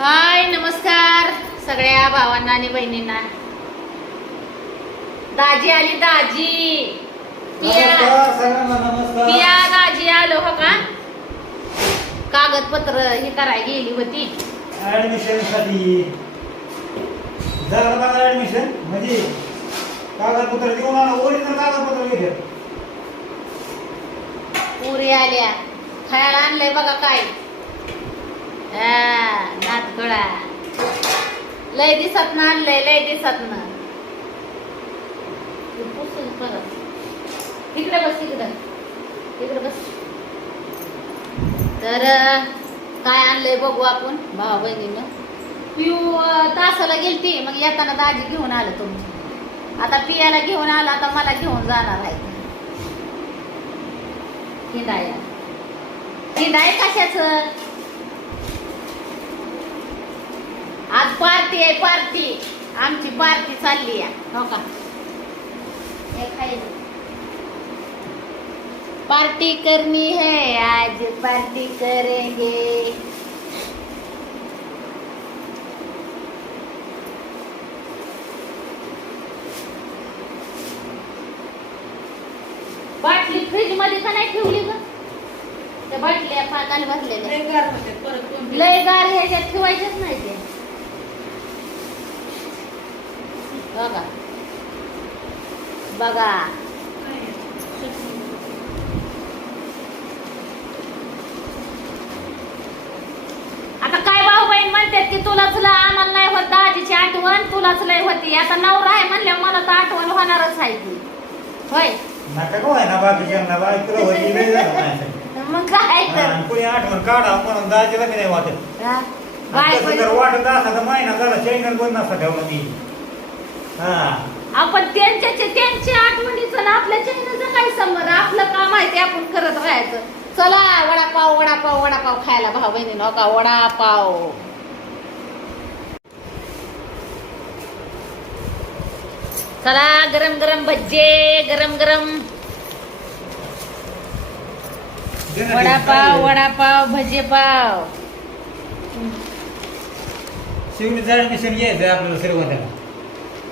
हाय नमस्कार सगळ्या भावांना आणि बहिणींना. दाजी आली दाजी. पिया दाजी आलो हो का? कागदपत्र हे करायला गेली होती. ऍडमिशनसाठी. झालं ऍडमिशन म्हणजे कागदपत्र देऊन आला ओरिजिनल कागदपत्र घेतलं पुरी आल्या. खायला आणलंय बघा काय. नातकळा लय दिसत ना आणलंय लय दिसत ना. तिकडे बस इकडं. तिकडे बस. तर काय आणलंय बघू आपण? भावा बहिणीनं पिऊ तासाला गेलती. मग येताना दाजी घेऊन आलं तुमची. आता पियाला घेऊन आला आता मला घेऊन जाणार आहे. हिंडाया. हिंडाय कशाच? आज पार्टी आहे पार्टी आमची पार्टी चालली आहे. हो का? हे पार्टी करनी है आज पार्टी करेंगे. बाटली फ्रीजमध्ये का नाही ठेवली ग? त्या बाटल्या पाकाने भरलेल्या. लय गार ह्याच्यात ठेवायचेच नाही ते. बघा. बघा. आता काय भाऊ बहीण म्हणतात की तुलाच लय आम्हाला नाही होत दाजीची आठवण तुलाच लय होती. आता नवरा आहे म्हणल्यावर मला तर आठवण होणारच आहे ती. होय? ना होती झालं माझ्यासाठी. मग काय तर. आणि कोणी आठवण काढा म्हणून दाजीला नाही वाटत. हा? आणि तसं जर बायको वाटत असं तर महिना झाला चॅनल बंद नसता ठेवला मी आपण त्यांच्या त्यांच्या आठवणीचं ना आपल्या चेहऱ्याचं काय संबंध आपलं काम आहे ते आपण करत राहायचं. चला वडापाव वडापाव वडापाव खायला भाऊ बहिणी नका वडापाव. चला गरम गरम भज्जे गरम गरम. वडापाव वडापाव भजे पाव. शिवणीचं ऍडमिशन घ्यायचं आपल्याला श्रीगोंद्याला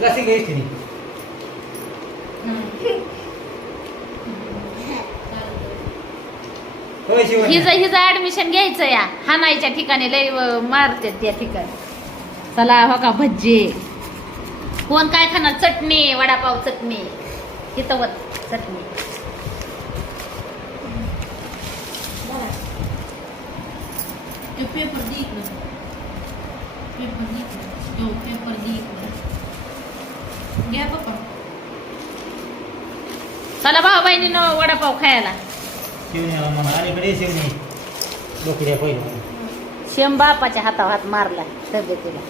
नाही होय शिवण्या हिचं हिचं ऍडमिशन घ्यायचं या. हानायच्या ठिकाणी लय अं, मारते त्या ठिकाणी. चला हो का भज्जे. कोण काय खाणार? चटणी वडापाव चटणी. हितवत चटणी. ते पेपर दे पेपर दे पेपर दे घ्या पप्पा चला भाऊ बहिणीनं वडापाव खायला. शिवण्याला म्हणा अलीकडे शिवणी लोकड्या पहिले शेम बापाच्या हातावर हात मारला तब्येतीला.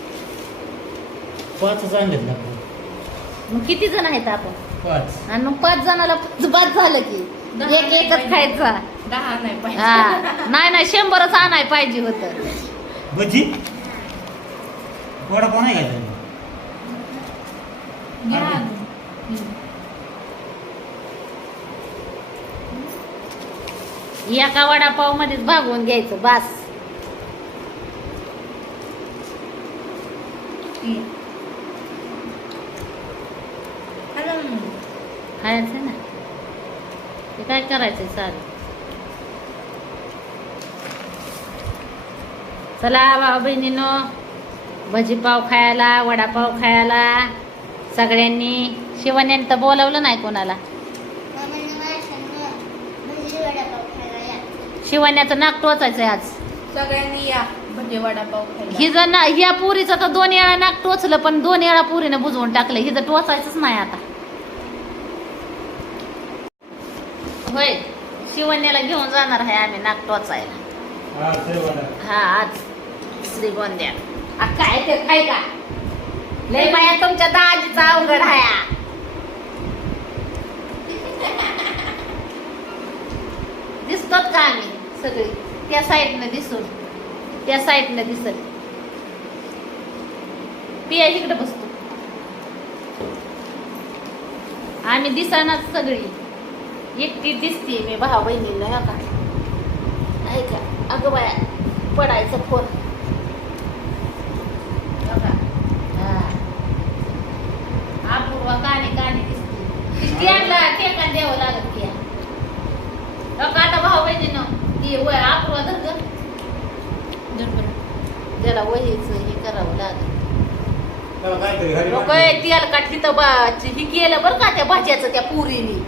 पाचच आणलेत ना. मग किती जण आहेत आपण? पाच. आणि मग पाच जणाला बाद झालं की. दहा एक एकच खायचा. दहा नाही पाहिजे. हा. नाही नाही शंभरच आणाय पाहिजे होतं. भजी? वडापाव नाही घ्यायचा. एका वडापाव मध्येच भागवून घ्यायचं बास. खायचं ना. ते काय करायचंय सारं? चला भाऊ बहिणीनो भजीपाव खायला वडापाव खायला. सगळ्यांनी शिवण्याने तर बोलावलं नाही कोणाला. शिवण्याचं नाक टोचायचंय आज. सगळ्यांनी या भजे वडापाव खायला. हि जर ना ह्या पुरीचं तर दोन वेळा नाक टोचलं पण दोन वेळा पुरीनं बुजवून टाकलं. हिचं टोचायचंच नाही आता. होय शिवण्याला घेऊन जाणार आहे आम्ही नाक टोचायला. हा हा आज श्रीगोंद्या आ, काय ते काय का? लय बाया तुमच्या दाजीचा अवघड हाया. दिसतोत का आम्ही सगळी? त्या साईडनं दिसून. त्या साईडनं दिसत पिया इकडे बसतो. आम्ही दिसानाच सगळी. एकटी दिसते मी भाऊ बहिणीला का? ऐका अगं बाया पडायचं फोन. खायला द्यावं लागत की. हो आता भाऊ बहिणीनं ती वय आपलं धर ग. त्याला वहीच हे करावं लागत तेव्हा काहीतरी घरी लोक वाटलं. तेल काठी तर बा ही केलं बरं का त्या भाज्याचं त्या पुरीनी.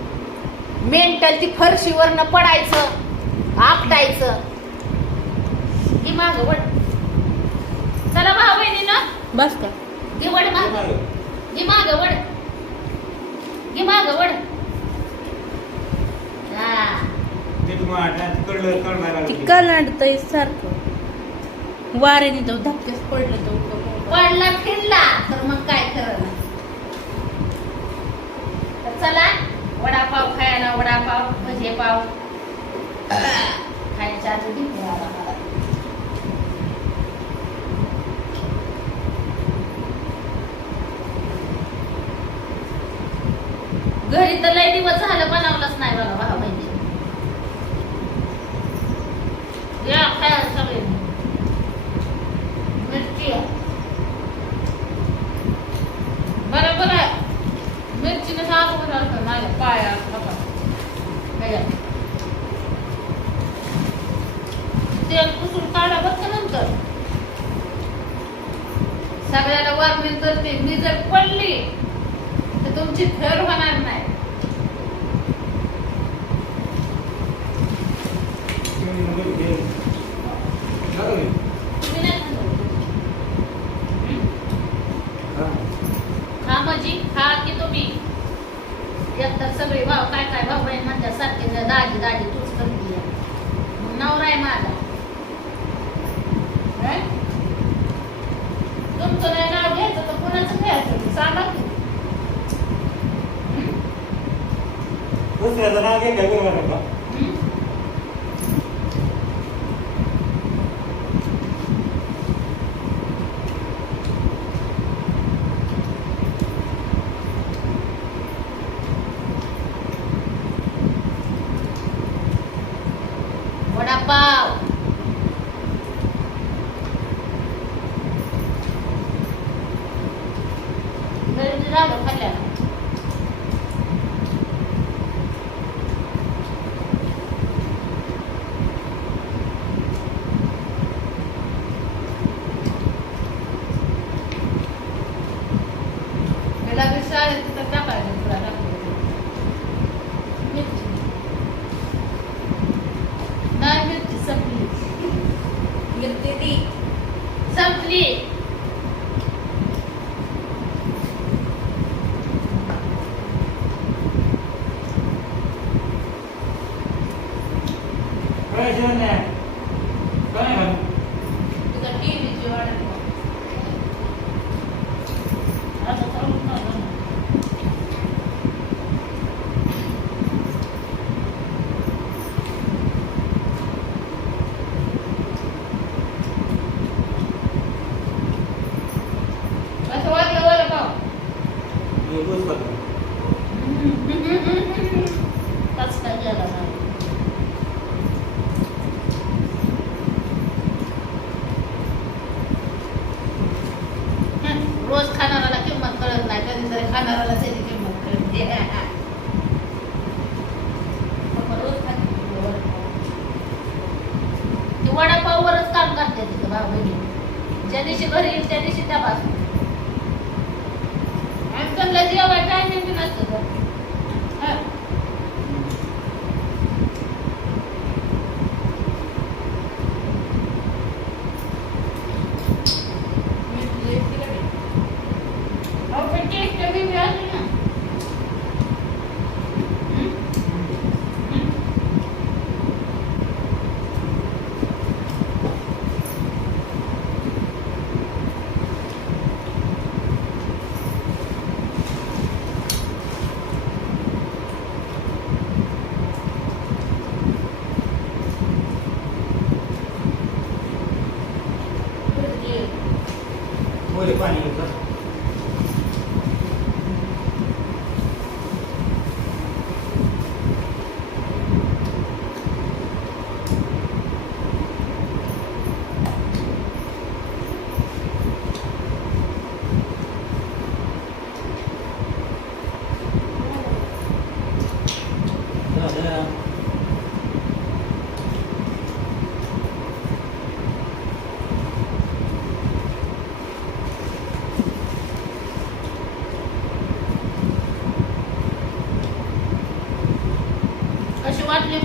मेंटल ती फरशीवरनं पडायचं आपटायचं. ही माग वड चला भाऊ बहिणीनं. बस का? घे वड माग. घे माग. वड घे माग वड हा. तिकडलं सारखं. वाऱ्याने तो धक्केच पडलं तो. पडला फिरला तर मग काय तर चला वडापाव खायला वडापाव भजे पाव. खायच्या आधी घरी तर लय दिवस झालं बनवलंच नाही बघा भाऊ बहिणी या खायला सगळे मिरची आहे. बरोबर आहे मिरचीने साग बनवलं माझ्या पाया बघा ह्याच्यात. तेल पुसून काढा बघ का नंतर सगळ्याला वागणी करते मी जर पडली तर तुमची घर होणार नाही तुम्ही मग घे. जाऊ दे. तुम्ही नाही खाणार. हं? हा. खा म्हणजे खा की तुम्ही एकतर सगळे भाव काय काय भाऊ आहे म्हणतात सारखे दाजी दाजी तूच करते नवरा आहे माझा. तुमचं नाही नाव घ्यायचं तर कुणाचं घ्यायचं? सांगा की. दुसऱ्याचं नाव घ्यायचं बरोबर आहे का? हं? वडापाव घरी राहिलो खाल्ल्याला त्याला काय जेवण नाही? काय नाही खाल्लं? तुझा टीव्हीची वाढ आता चालू झालं. असं वाटलं बरं का मी रोज खातो. कसं काय गेला नाही हं, रोज खाणाऱ्याला किंमत कळत नाही कधीतरी खाणाऱ्याला त्याची किंमत कळते पप्पा रोज खाते वडापाव. ते वडापाववरच काम करते तिथं भाऊ बहिणी ज्या दिवशी घरी येईल त्या दिवशी तपासून बाजू आणि त्यांना जेवाय टायमिंग तर हं. अहो, पण टेस्ट वेगळी असते ना. हं? हं? मध्ये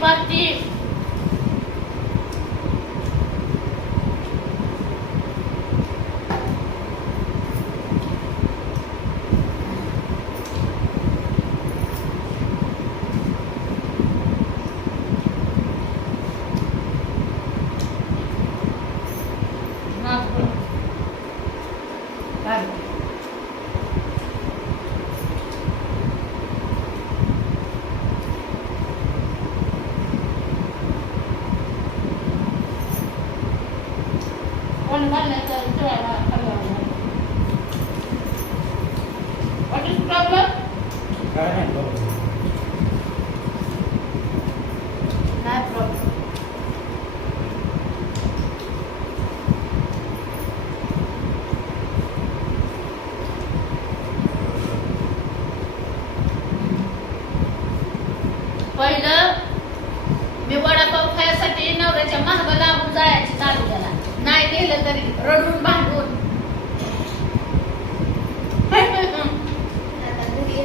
party కొన్ని వాళ్ళు అయితే అలా అక్కడే ఉన్నారు వాట్ ఇస్ ప్రాబ్లం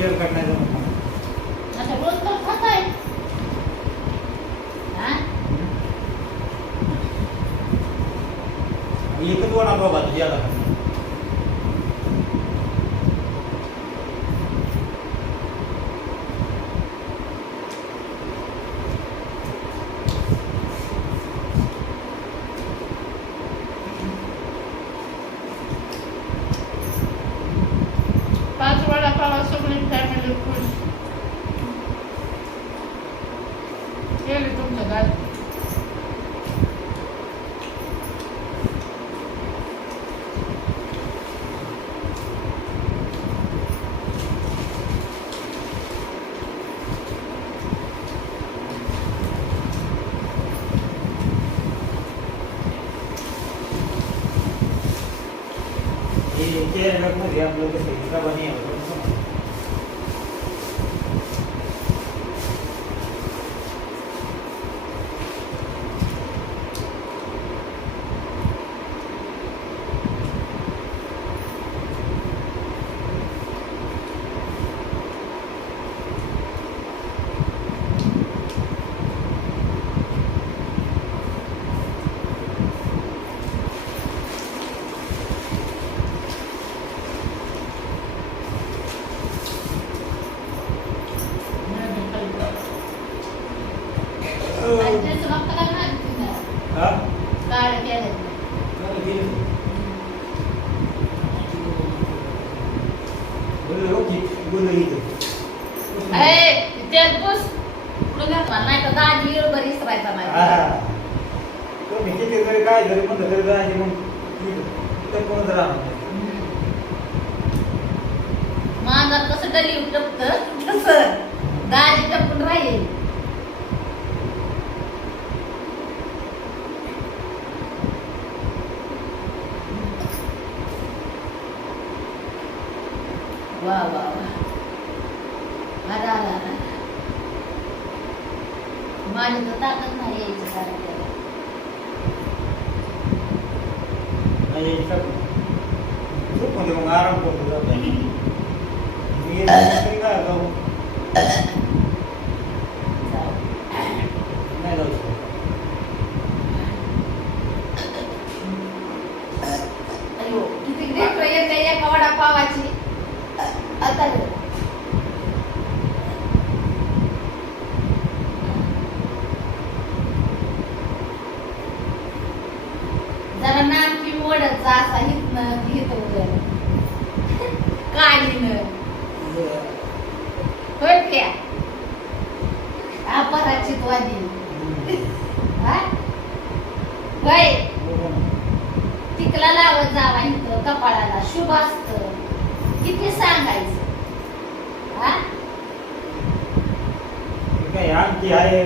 क्लिअर करण्याचा ये हम लोग के सेल्स में बने हैं सुद्धा लिहू टपत तसं गाडी टपून राहील.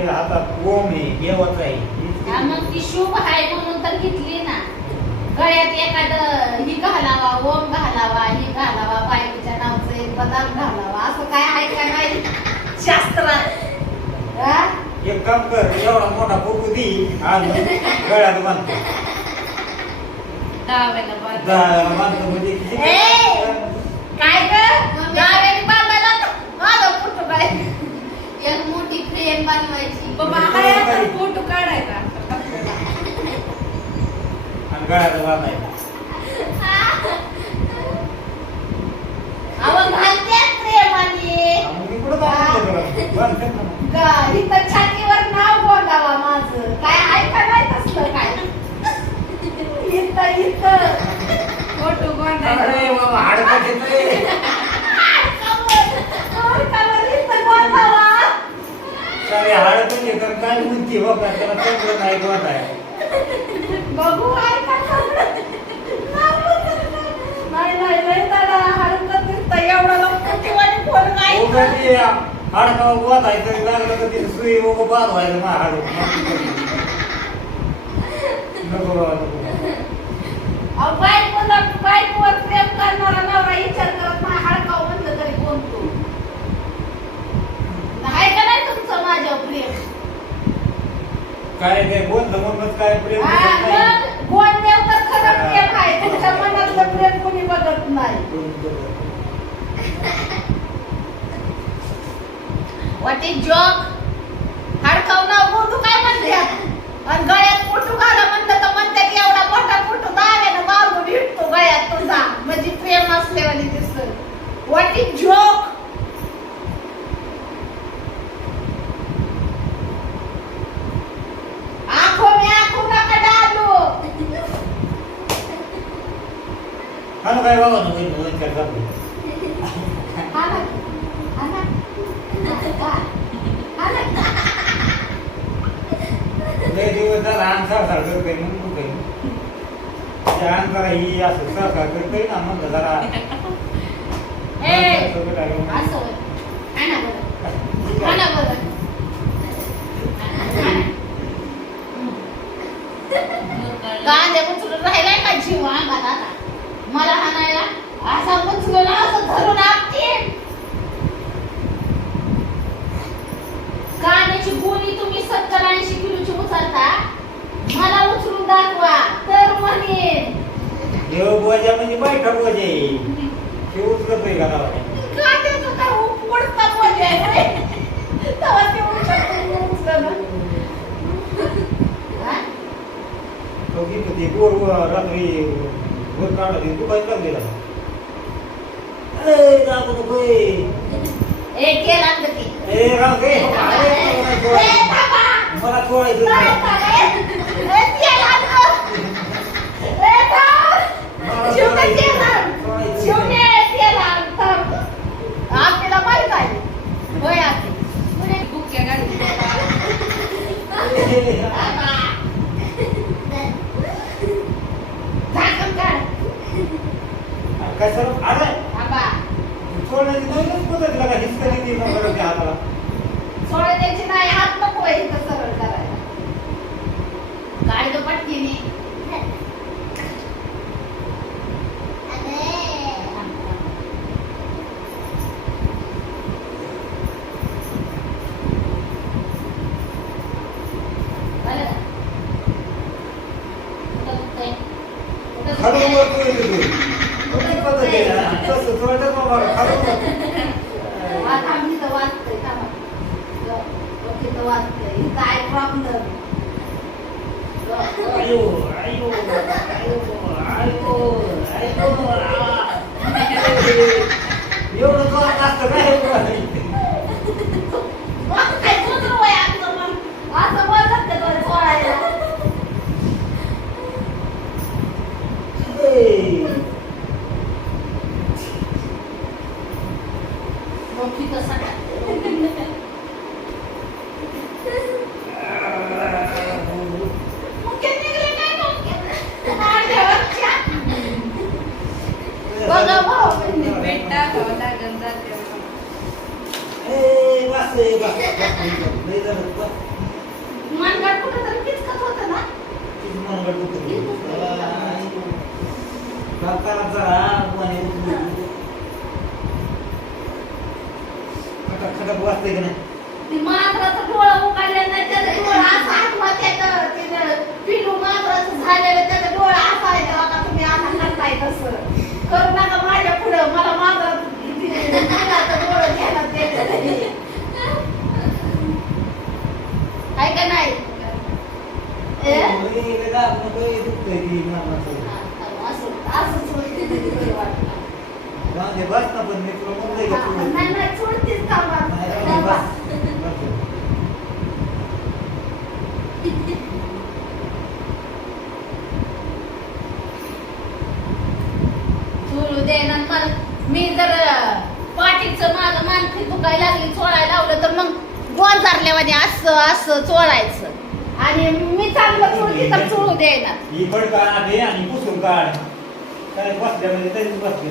हातात ओम आहे देवाच आहे हा, मग ती शुभ आहे म्हणून तर घेतली ना. गळ्यात एखादं ही घालावा ओम घालावा ही घालावा बायकोच्या नावचं एक बदाम घालावा असं काय आहे का नाही? शास्त्रात हा? एक काम कर एवढा मोठा फोटो दी आणि गळ्यात बांधतो डाव्याला बाजू. दा- बांधतो म्हणजे किती- ए! काय ग माझं कुठं काय मोठी फ्रेम बनवायची. बाबा हाय आता फोटो काढायचा. आणि गळ्यात बांधायचं अहो घालत्यात प्रेमाने मग मी कुठं बांधतो तुला? बांधतो ना. ग- इथं छातीवर नाव बोलावा माझं काय ऐका नाही तसलं काय इथं इथं फोटो अरे काढायचा बाबा हाडकं घेतोय. कवर कवर इथं बोलावा सारे हाडकं घेतात काय म्हणते बाबा त्याला कळलं नाही कोण आहे बघू ऐका नाही नाही नाही त्याला हरकत दिसतं एवढं लवकर किंवा फोन नाही उगा ते हाडकावर बांधायचं लागलं तर ते सुई उगं बांधवायचं मा हाडून नको बाबा नको अहो, बायकोला बायकोवर प्रेम करणारा नवरा विचार करत नाही हडकाव म्हणलं तरी कोण तू आहे का नाही तुमचं माझ्यावर प्रेम काय ते बोललं म्हणूनच काय प्रेम हा, दिसत नाही. मग गोड देव तर खरं प्रेम आहे तुमच्या मनातलं प्रेम कोणी बघत नाही वाट इज जॉक हडकाव ना बोलू काय म्हणते आणि गळ्यात फोटो घाला म्हणलं तर म्हणते की एवढा मोठा फोटो दाव्यानं मारून भेटतो गळ्यात तुझा म्हणजे प्रेम असल्यावानी दिसत व्हॉट इज जॉक आंखों में आंखों नका डालो हा ना काय बाबा नको नको विचार करतो. हा ना हा ना हा ना लय दिवस झाला अंग सरसार करतोय म्हणून तू काही त्या अंग जरा ही असं सरसार करतोय ना म्हणलं जरा ए सगळं लागलं. असं होय. हा ना बरं हा ना बरं कांदे उचलून राहिलाय का जीव अंगात आता मला हाणायला? असा उचलून असं धरून आपते कांद्याची गोणी तुम्ही सत्तर ऐंशी किलोची उचलता? मला उचलून दाखवा तर म्हणेन. देव बोजा म्हणजे बैठक बोजे. ते उचलतोय का काय उडता मजा आहे तेव्हा ते उचलतं उचलणं. हा? तो की ते गोर रात्री वर काढत होती. तू काय लागलेला ए जाऊ नको ए. ए केला का ते? ए राव दे. अरे, मला ए, चोळायचं. बाबा! मला नाही, नाही. नाही. ए, केला का? ए, थांब! मला शिवने चोळायचं केला. नाही. चोळायचं शिवने नाही. केला. थांब. आपल्याला माहीत आहे. होय, आते. म्हणे बुक्या गाडी ए, बाबा. झाकण काढ. कशाला अरे बाबा. चोळण्याची नवीनच पद्धत लागा हिसकली ती मग बरं त्या हाताला सोडण्याची नाही हात नको आहे इथं सरळ करायला गाडी तो पटकीने झालं का? कुठं दुखतंय? कुठं खालून दुखतंय? वर चोळली तू. कोणती पद्धत आहे ना? तसं चोळतात बाबा, खालून वर. आता आम्ही इथं वाचतोय थांबा. ओके, इथं वाचतोय. इथं आहे प्रॉब्लेम आयो, आयो, आयो, आयो, आयो, आ. एवढं जोरात असतं काय हे तुला? मग काय कुत्रू आहे आमचं मग? असं बोलतात का तुला सोडायला? ए, मग तिथं सगळं. बस, बस, लई झालं, बस. मनगट कुठं तरी किचकत होतं? ना किती जरा. खटक खटक वाजतंय का नाही? ती डोळं नाही त्याचं डोळं असं आठवत येतं ते पिलू मांजराचं झालेलं त्याचं डोळं असं आहे तेव्हा का तुम्ही असं करताय तसं. करू नका माझ्या पुढं मला मांजराचं पिलाचं डोळं घ्यायला देत नाही. आहे का नाही ए? लई लई दाब नको, लई दुखतंय ती मरणाचं. असं असं सोडते ते बरं वाटलं. जाऊ दे, बस ना पण मी तुला म्हणलंय का नाही तू- नाही सोडतेच का नाही, जाऊ दे, मग? बस. बस. चोळू दे ना मला मी जर पाठीचं माझं मानखी दुखायला लागली चोळायला लावलं तर मग गोंजारल्यावानी असं असं चोळायचं आणि मी चांगलं चोळते तर चोळू दे ना. ही फडका दे आणि पुसून काढ. काय बसल्यामध्ये तरीच बसले.